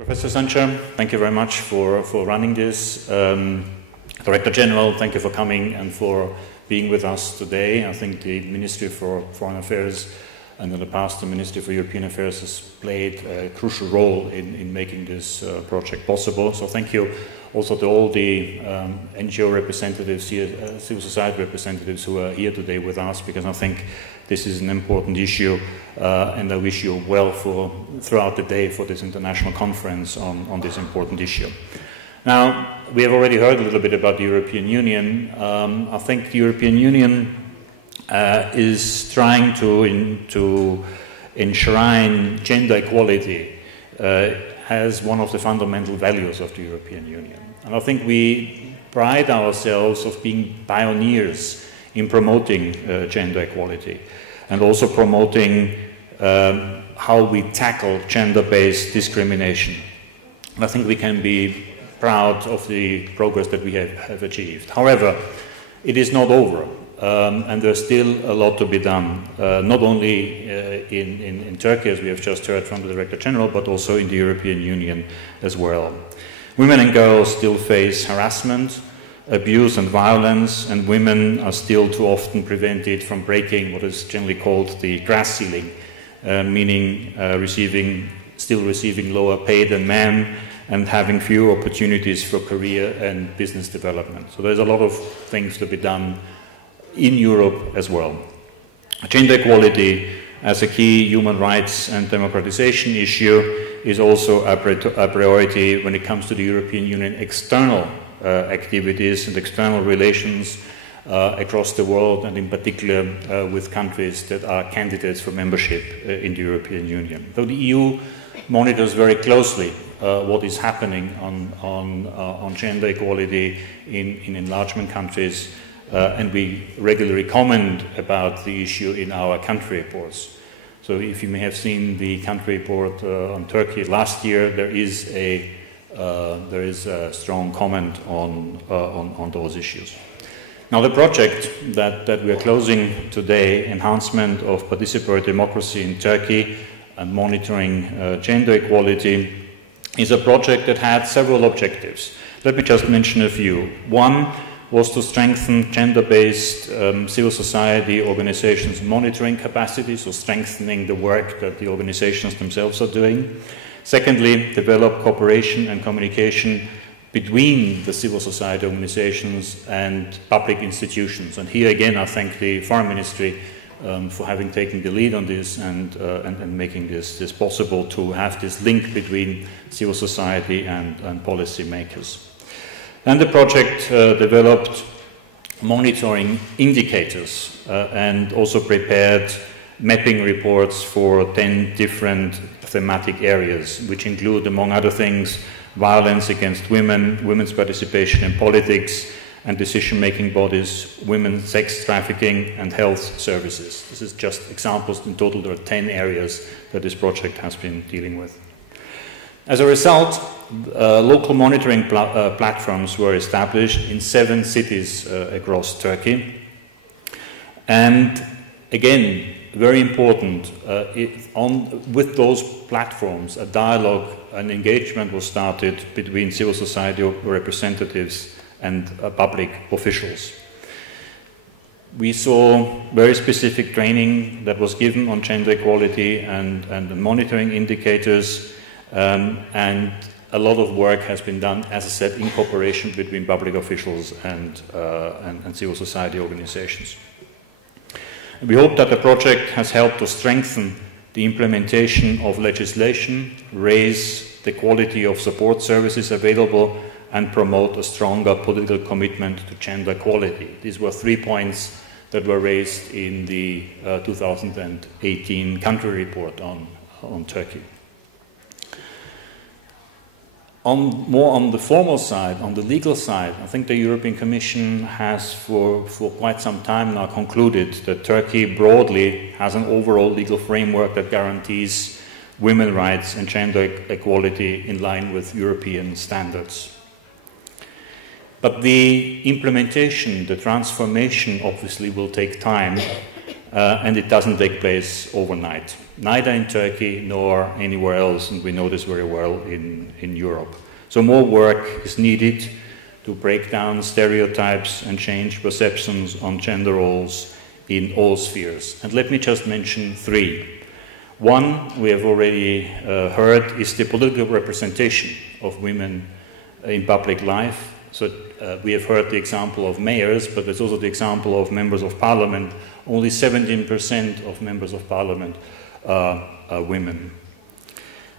Professor Sancher, thank you very much for running this. Director General, thank you for coming and for being with us today. I think the Ministry for Foreign Affairs and in the past the Ministry for European Affairs has played a crucial role in making this project possible. So thank you also to all the NGO representatives, civil society representatives who are here today with us, because I think this is an important issue and I wish you well throughout the day for this international conference on this important issue. Now, we have already heard a little bit about the European Union. I think the European Union is trying to enshrine gender equality as one of the fundamental values of the European Union. And I think we pride ourselves of being pioneers in promoting gender equality and also promoting how we tackle gender-based discrimination. And I think we can be proud of the progress that we have achieved. However, it is not over, and there's still a lot to be done, not only in Turkey, as we have just heard from the Director General, but also in the European Union as well. Women and girls still face harassment, abuse and violence, and women are still too often prevented from breaking what is generally called the glass ceiling, meaning still receiving lower pay than men, and having fewer opportunities for career and business development. So there's a lot of things to be done in Europe as well. Gender equality as a key human rights and democratization issue is also a priority when it comes to the European Union external activities and external relations across the world, and in particular with countries that are candidates for membership in the European Union. So the EU monitors very closely what is happening on gender equality in enlargement countries, and we regularly comment about the issue in our country reports. So if you may have seen the country report on Turkey last year, there is a strong comment on those issues. Now, the project that we are closing today, Enhancement of Participatory Democracy in Turkey and Monitoring Gender Equality, is a project that had several objectives. Let me just mention a few. One was to strengthen gender-based civil society organizations' monitoring capacity, so strengthening the work that the organizations themselves are doing. Secondly, develop cooperation and communication between the civil society organizations and public institutions. And here again, I thank the Foreign Ministry for having taken the lead on this and making this possible to have this link between civil society and policy makers. And the project developed monitoring indicators and also prepared mapping reports for 10 different thematic areas, which include, among other things, violence against women, women's participation in politics and decision-making bodies, women's sex trafficking, and health services. This is just examples. In total, there are 10 areas that this project has been dealing with. As a result, local monitoring platforms were established in 7 cities across Turkey. And again, very important, with those platforms, a dialogue, an engagement was started between civil society representatives and public officials. We saw very specific training that was given on gender equality and the monitoring indicators, and a lot of work has been done, as I said, in cooperation between public officials and civil society organizations. We hope that the project has helped to strengthen the implementation of legislation, raise the quality of support services available, and promote a stronger political commitment to gender equality. These were 3 points that were raised in the 2018 country report on Turkey. More on the formal side, on the legal side, I think the European Commission has for quite some time now concluded that Turkey broadly has an overall legal framework that guarantees women's rights and gender equality in line with European standards. But the implementation, the transformation obviously will take time, and it doesn't take place overnight, neither in Turkey nor anywhere else, and we know this very well in Europe. So more work is needed to break down stereotypes and change perceptions on gender roles in all spheres. And let me just mention three. One, we have already heard, is the political representation of women in public life. So we have heard the example of mayors, but there's also the example of members of parliament. Only 17% of members of parliament are women.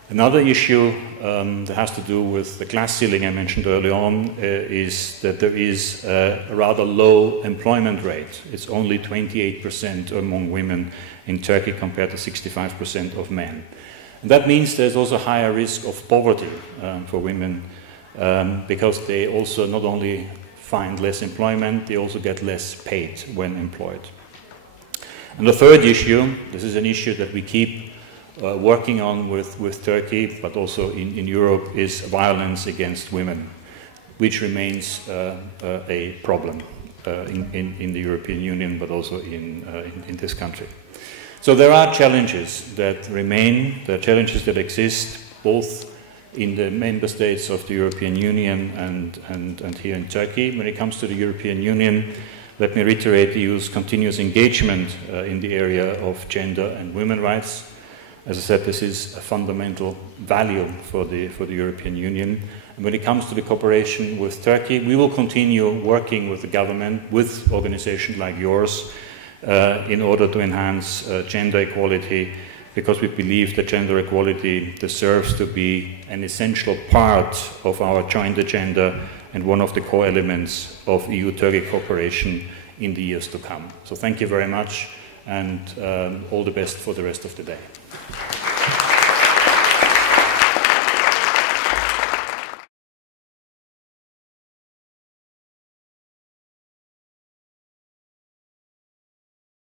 Another issue that has to do with the glass ceiling I mentioned early on is that there is a rather low employment rate. It's only 28% among women in Turkey compared to 65% of men. And that means there's also a higher risk of poverty for women because they also not only find less employment, they also get less paid when employed. And the third issue, this is an issue that we keep working on with Turkey, but also in Europe, is violence against women, which remains a problem in the European Union, but also in this country. So there are challenges that remain, there are challenges that exist both in the member states of the European Union and here in Turkey. When it comes to the European Union, let me reiterate the EU's continuous engagement in the area of gender and women's rights. As I said, this is a fundamental value for the European Union. And when it comes to the cooperation with Turkey, we will continue working with the government, with organizations like yours, in order to enhance gender equality, because we believe that gender equality deserves to be an essential part of our joint agenda and one of the core elements of EU-Turkey cooperation in the years to come. So thank you very much, and all the best for the rest of the day.